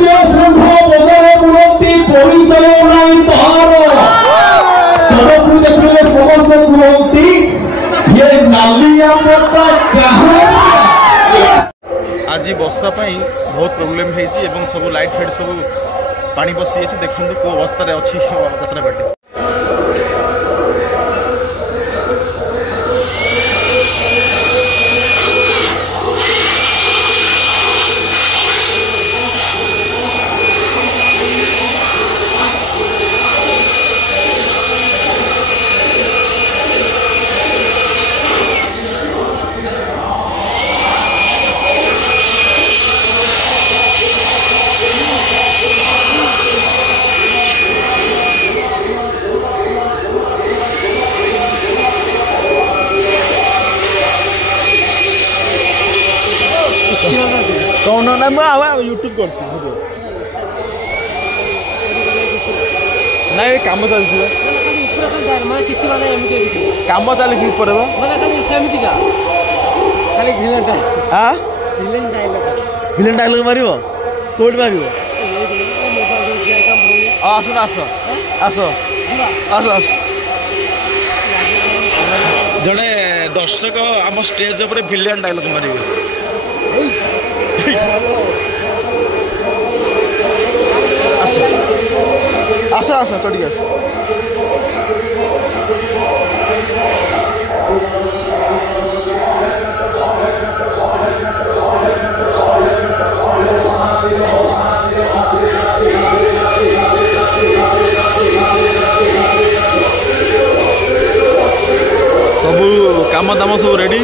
জাতীয় সংঘ বজায় কুহতি পরিচয় নাই তাহার তরফু দেখলে সমস্ত কুহতি ये नालिया पट्टा कहाँ आज वर्षा बहुत प्रोब्लेम है सब लाइट फाइट सब पानी बसी देखते कौ अवस्था अच्छी यात्रा पार्टी कौन ना मैं यूट्यूब कर कम चलती कम चली विलेन डायलॉग मार कौट मार आस आस आस आस जड़े दर्शक आम स्टेज पर विलेन डायलॉग मारे आस आस चढ़ी आस सब काम दाम सब रेडी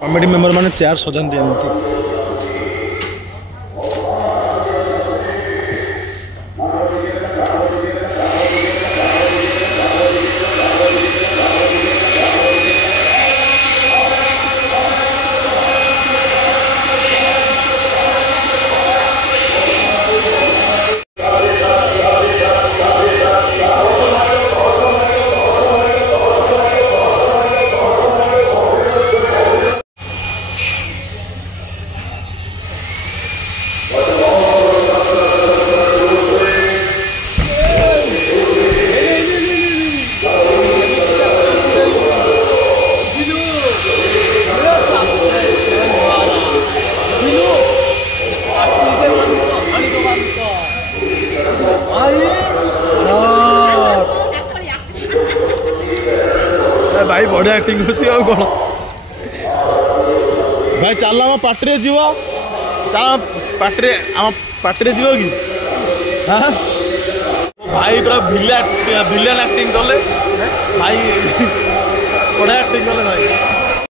कॉमेडी मेंबर माने चेयर सजाती एमती भाई बढ़िया एक्टिंग करती कौन भाई चल आम पार्टी जीव चल पार्टी जीव कि हाँ भाई पूरा विलेन एक्टिंग कले भाई बढ़िया एक्टिंग कले भाई।